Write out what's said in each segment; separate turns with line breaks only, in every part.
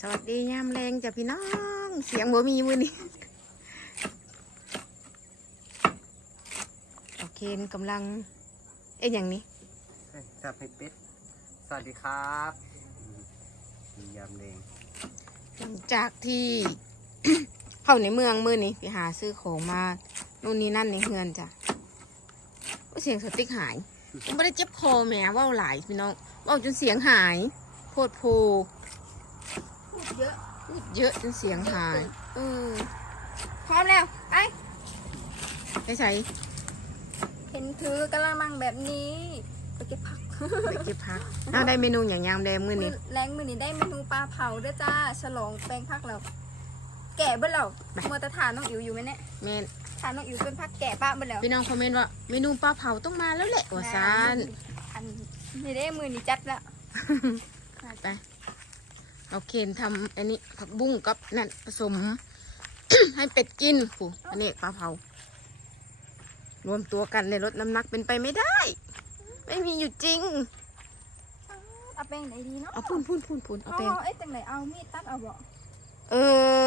สวัสดียามแรงจ้ะพี่น้อง เสียงบ่มีมือนี้โอเคกำลัง เอ๊ะอย่างนี้
จับให้เป็ดสวัสดีครับอืมมียำแดง
หลังจากที่ เข้าในเมืองมือนี้ไปหาซื้อของมานู่นนี่นั่นในเฮือนจ้ะโอ้เสียงสติ๊กหายผมไม่ได้เจ็บคอแหมเว่าหลายพี่น้องเว่าจนเสียงหาย โพดโพ
พูด เยอะ
พูดเยอะจนเสียงหาย เออ
พร้อมแล้ว ไป
ไปใส่
เห็นถือกระมังแบบนี้ ไปเก็บผัก
ไปเก็บพักน่าได้เมนูอย่างยามแดงมือนี้
แรงมือนี้ได้เมนูปลาเผาด้วยจ้า ฉลองแปลงผักเรา แก่เบิ้ลเรา
ไป
มัวแต่ทานน้องอิ๋วอยู่ไหมเนี่ย
แม่น
ทานน้องอิ๋วเป็นผักแก่ป้าเบิ้ลแล้ว
พี่น้องคอมเมนต์ว่าเมนูปลาเผาต้องมาแล้วแหละว่าซาน
อันนี่ได้มือนี้จัดแล้ว
ไป เอาเคนทำอันนี้ผักบุ้งกับนั่นผสม ให้เป็ดกินผู้อันนี้ปลาเผารวมตัวกันในลดน้ำหนักเป็นไปไม่ได้ ไม่มีอยู่จริง
เอาแป้งไหนดีเนาะ
เอาพูนพูนพูนพูนเอา
เอา
แป้ง
เอ้ยจังไหนเอามีดตัดเอาบ่
เออ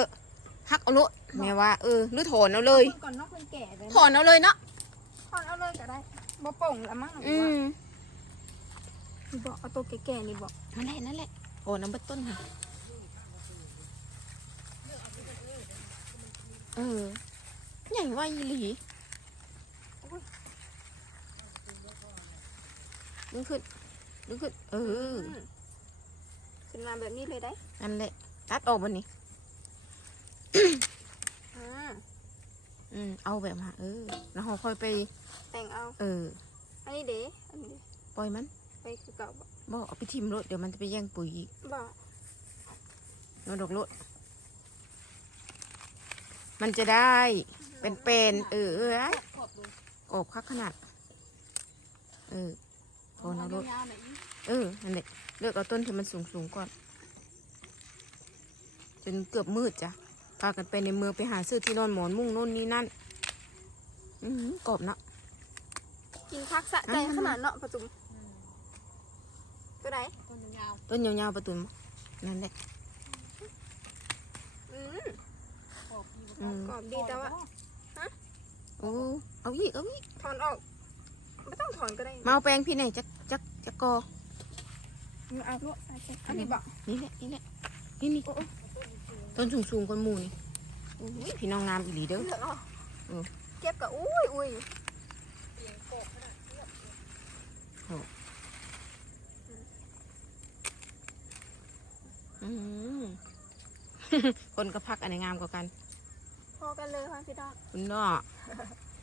ฮักเอาโลดแม่ว่าเออหรือถอนเอาเลย
คนก่อนเนาะคนแก่เลย
ถอนเอาเลยเนาะ
ถอนเอาเลยก็ได้บ่โป่งละมั้ง
อืม
นี่บ่เอาตัวแก่ๆนี่บ่
นั่นแหละนั่นแหละ โอ้น้ำเบัดต้นค่ะ เออใหญ่ว่าอีหลีดึงขึ้นดึงขึ้น เออ
ขึ้นมาแบบนี้เลยได้
นั่นแหละตัดออกบันนี้
อ่า
อืมเอาแบบมาเออ แล้วเราค่อยไป
แต่งเอา
เออ
อันนี้เด้อันนี้เด้
ปล่อยมัน
ไปคือเก่าบ่
บอกเอาไปทิมรถเดี๋ยวมันจะไปแย่งปุ๋ยอีก
บ่
นดอกรถมันจะได้ เป็นเป็นๆเออเออไอ้
ขอบดู
กรอบคักขนาด เออพอเอารถ
ยาวๆหน่อย
เออนั่นแหละเลือกเอาต้นที่มันสูงสูงๆก่อน จนเกือบมืดจ้ะพากันไปในเมืองไปหาซื้อที่นอนหมอนมุ้งโน่นนี่นั่น อือหือกรอบเนาะ
กินคักสะใจขนาดเนาะประจุม ตัวไหน
ต้นยาวๆประตูมนั่นแหละ
อืม
อืม
กรอบดีแต่ว่า
โอ้เอาอีกเอาอีก
ถอนออกไม่ต้องถอนก็ได้
มาเอาแปรงพี่ไหนอยจักจักจักกอ
เอาลูกใส่เช็ดอันนี้บอก
นี่แหละนี่แหละนี่นี่ต้นสูงสูงๆคนหมูนี่โอ้ยพี่น้องงามอีหลีเด้อ
เหลือเอา
อืม
เก็บกับอุ้ยอุ้ย
อืม คนก็พักอันไหนงามกว่ากัน
พอกันเลยค่ะพี่ดอก
คุณเนาะ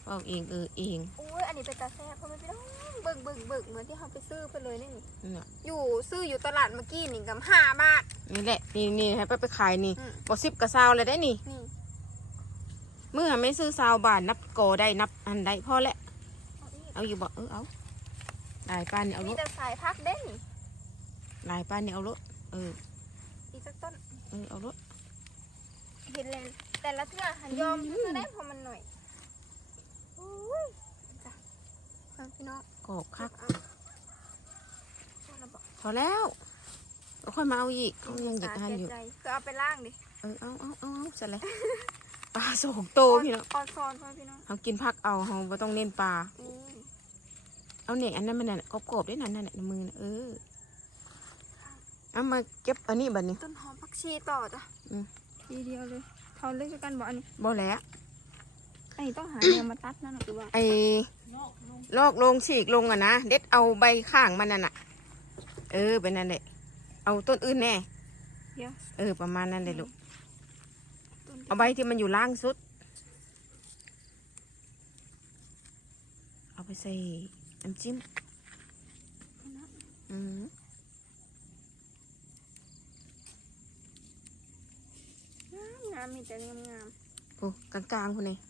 เอาเองเออเอง
อุ้ยอันนี้เป็นตาแซ่บเพราะมันพี่ดอกเบิกเบิกเบิกเหมือนที่เขาไปซื้อไปเลยนี่
เนี่ย
อยู่ซื้ออยู่ตลาดเมื่อกี้นี่กับห้าบาท
นี่แหละนี่นี่ให้ไปไปขายนี่
อืม
บอกสิบกับซาวเลยได้นี่
นี่
เมื่อไม่ซื้อซาวบาทนับกอได้นับอันได้พอแล้ว
เอาอีก
เอาอยู่บอกเออเอาลายป้านี่เอาร
มี
ถ
แต่สายพักเด้น
ลายป้านี่เอารถเออ
อีกสักต้น
เออเอารถ
เห็นเลยแต่ละเทื่อหันยอมซื้อได้เพอมันหน่อยอุ้ยจ้ะฟังพี่น้อง
กรอบคัก
เอาเอาละบอก
พอแล้วแล้วค่อยมาเอาอีกเขายังอยากทานอยู่
ใจก็เอาไปล่างดิ
เออเอาเอาเอาเอาเสร็จเลยปลาสองโตวพี่น้อง
ออนซอนพ่อพี่น้อง
เขากินพักเอาเขาไม่ต้องเน้นปลา
อืม
เอาเนี่ยอันนั้นมันน่ะกรอบๆได้นั่นนั่นน่ะในมือน่ะเออเอามาเก็บอันนี้บัดนี้
ต้นหอมผักชีต่อจ้ะ
อืม
ทีเดียวเลยทอนเล็กกันบอกอันนี้
บ่แล้ว
อันนี้ต้องหาแนวมาตัดนั่นหรือว่า
ไอ้ลอกลงฉีกลงอะนะเด็ดเอาใบข้างมันนั่นน่ะเออเป็นนั่นแหละเอาต้นอื่นแน่
เดี๋ยว
เออประมาณนั้นเลยลูก
ต้น
เอาใบที่มันอยู่ล่างสุด เอาไปใส่น้ำจิ้ม อืม
งามมีแต่งามงาม
โอ้กลางๆคนนี้
ๆ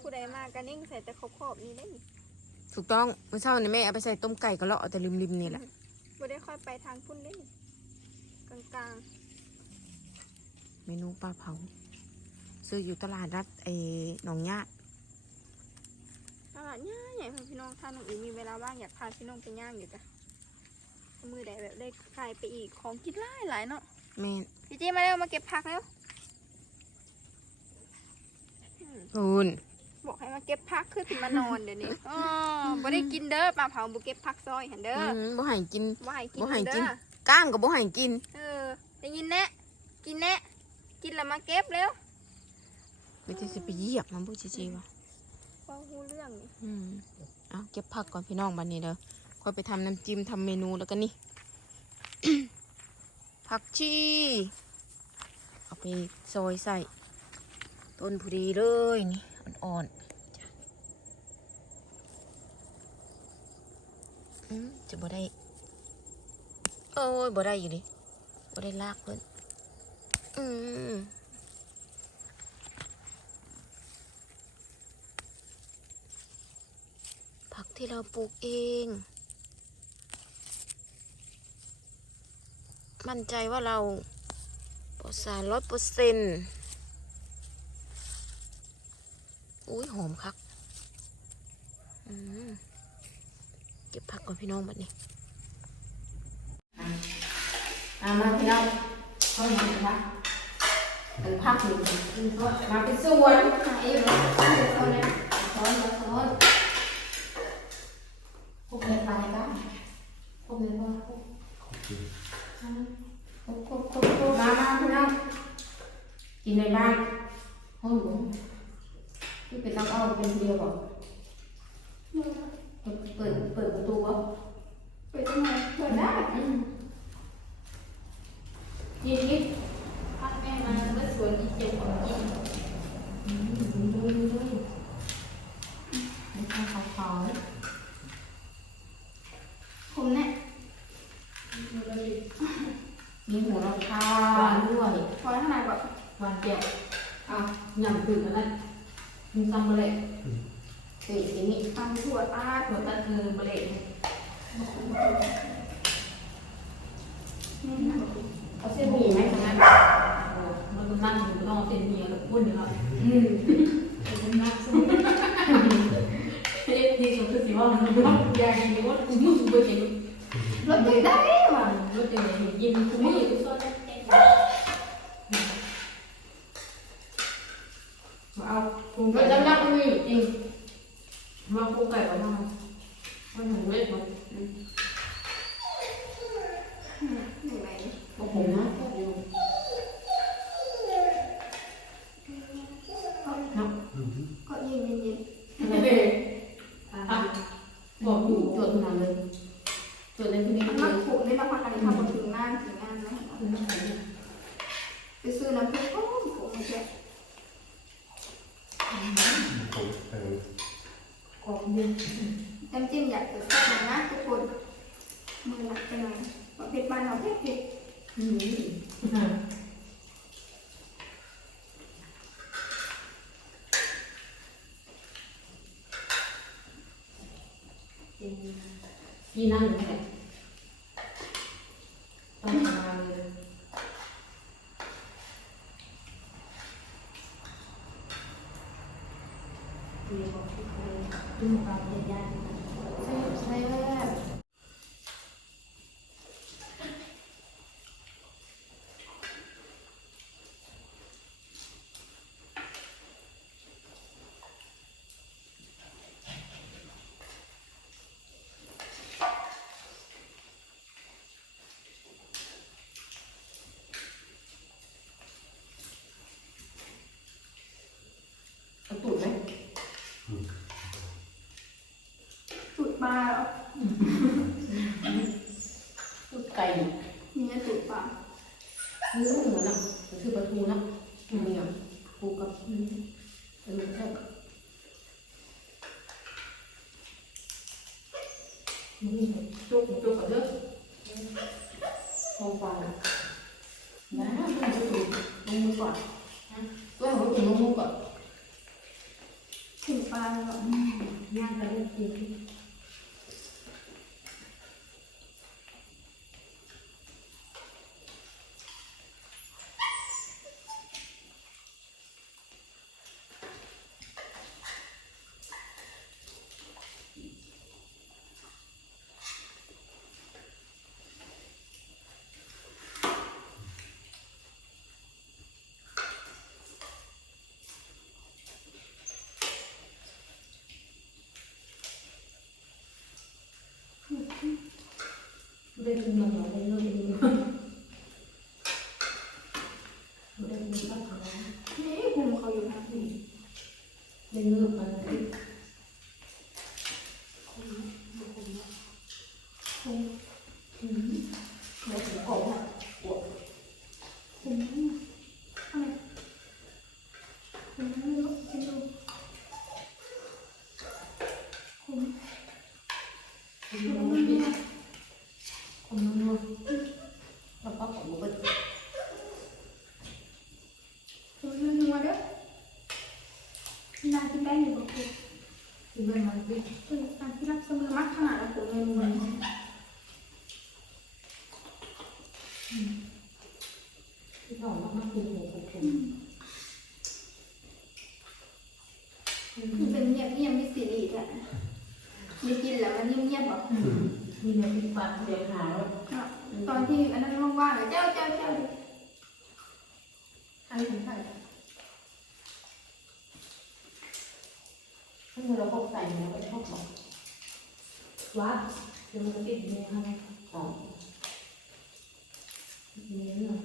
ผู้ใดมากันนิ่งใส่แต่ขอบๆนี่ได้นี่
ถูกต้องเมื่อเช้านี่แม่เอาไปใส่ต้มไก่ก็เลาะเอาแต่ริมๆนี่แหละ
บ่ได้ค่อยไปทางพุ่นได้นี่กลาง
เมนูปลาเผา ซื้ออยู่ตลาดนัดไอ้หนองญาติ
ๆตลาดย่าใหญ่พ่อพี่น้องถ้าน้องอีมีเวลาว่างอยากพาพี่น้องไปย่างอยู่จ้ะมือใดแบบได้ขายไปอีกของกินหลายหลายเนาะ
แม่น
พี่จี้มาเร็วมาเก็บผักแล้วอืม
พูน
บอกให้มาเก็บผักคือถึงมานอนเดี๋ยวนี้อ๋อบ่ได้กินเด้อปลาเผาบ่เก็บผักซอยหันเด้อ
อืมบ่ให้กิน
บ่ให้กิน
บ่ให้กิน
เด้อ
ก้างก็บ่ให้กิน
เออได้ยินแน่กินแน่กินแล้วมาเก็บแล้ว
ไม่ใช่สิไปเหยียบมันบ่จริงๆว่ะ
ฟังหูเรื่องนี่
อืมเอาเก็บผักก่อนพี่น้องบัดนี้เด้อค่อยไปทำน้ำจิ้มทำเมนูแล้วก็นี่ ผักชีเอาไปซอยใส่ ต้นพอดีเลยนี่อ่อนๆจะจะบ่ได้ โอ้ยบ่ได้อยู่ดิบ่ได้ลากเพิ่นอืมผักที่เราปลูกเอง มั่นใจว่าเราปลอดสารร้อยเปอร์เซ็นต์อุ้ยหอมคักอืมเก็บผักก่อนพี่น้องบัดนี้อามาพี่น้องเข้ามาค่ะเป็นผักหนึ่งมาเป็นส่วน
หายอยู่เนาะตั้งแต่ตอนนี้
ซ้อนมาซ้อนพวกเม็ดอะไรกันพวกเม็ดว่าพวก ครบครบครบครบมามาพี่น้อง กินในบ้านห้องหลวงที่เป็นน้องเอาเป็นเดียวบอกเปิดเปิดเปิดประตูบ่
เปิดยังไงเปิดได้
อืมยินยินพักแม่มาเมื่อสวนอีเจียวของกินอืมดูดูดูดูมันทำขาวขาว
ผมเนี่ย
มีหัวเราคาด้วย
พอเท่าไหร่บอก
หวานเจียวเอาหยำตื่นแล้วมึงทำมาเลยเตะทีนี้
ทำถั่วตา
หัวตาคือมาเลยเอาเส้นหมี่ไหมตรงนั้มันก็นั่งอยู่ต้องเอาเส้นหมี่กับปุ้นอยู่แล้วอืมเป็นนักสู้เอ๊ะดีสุดคือสิว่ามันต้องยาดีว่ากูมึงไปเห็น
รถได้ว่ะ
รถจะเห็นยินกูมึงกูซ้อนเอาถุงก็จำได้ไม่มีจริง มาคู่ไก่ออกมมันถึงเล็กมั้ง
อยู่ไหน
โอ้โหนะแค่เดียวเนะ
ก็เย็นเย็นเย็น
อะบอกอยู่จดขนาดเลยจดในที่นี้
มัน
เล
มาย ขู่ได้มาพักกันทำมาถึงงานถึงงานนะไปซื้อน้ำผึ้งโอ้โหมันจะ
กรอบเย็น
น้ำจิ้มอยากจะใส่นะทุกคนมือหนักไปหน่อยว่าเผ็ดบ้านเราเผ็ดเผ็ด
อืม พี่นั่งอยู่ไหนต้องทำงานเลยดีกว่าที่เคยดูความเย็นยากใช่ใช่แม่เอาตูดไหม
สูตรปลาเหรอ
ตูดไก่
มีแต่สูตรปลา
เนื้อเหมือนอะก็คือปลาทูนะมันเนี่ยปูกับอืมเออใช่นี่จุกจุกกับเลือด ทองฟันนะต้องดูดูลงมือก่อนนะตัวของเราถึงลงมือก่อน
ถึงปลาเหรอ
ย่างไปเรื่อย
ได้กินมันหรอได้เลิกกินได้กินข้าวขาว
นี่คุมเขาอยู่นะพี่
ได้เลิกมันที่
เดี๋ยวผมขอว่าคุมอะไรคุมไม่รู้คิดดูคุม
คนมันนี่คนมันนู่นแล้วก็ของมัน
คุมนัวเด้อนากินได้อยู่กับคุม
ที่มันมันเป็น
คือการที่รักเสมอมากขนาดนั้นผมเลยนัว
ที่ถอนมากๆคือหัวของคน
มันเป็นเงียบเงียบไม่ซีรีส์อะไม่กินแล้วมันเงี ยบเงียบหรอ
มีแนวคิดฟังเสียหายแล้ว
ตอนที่อันนั้นว่างๆเจ้าเจ้าเจ้าอันนี้ถึงใคร
ถ้าเราพกใส่เนี่ยก็ชอบบอกว่าเดี๋ยวมันจะติดเนี่ยฮะอ๋อมีเรื่อง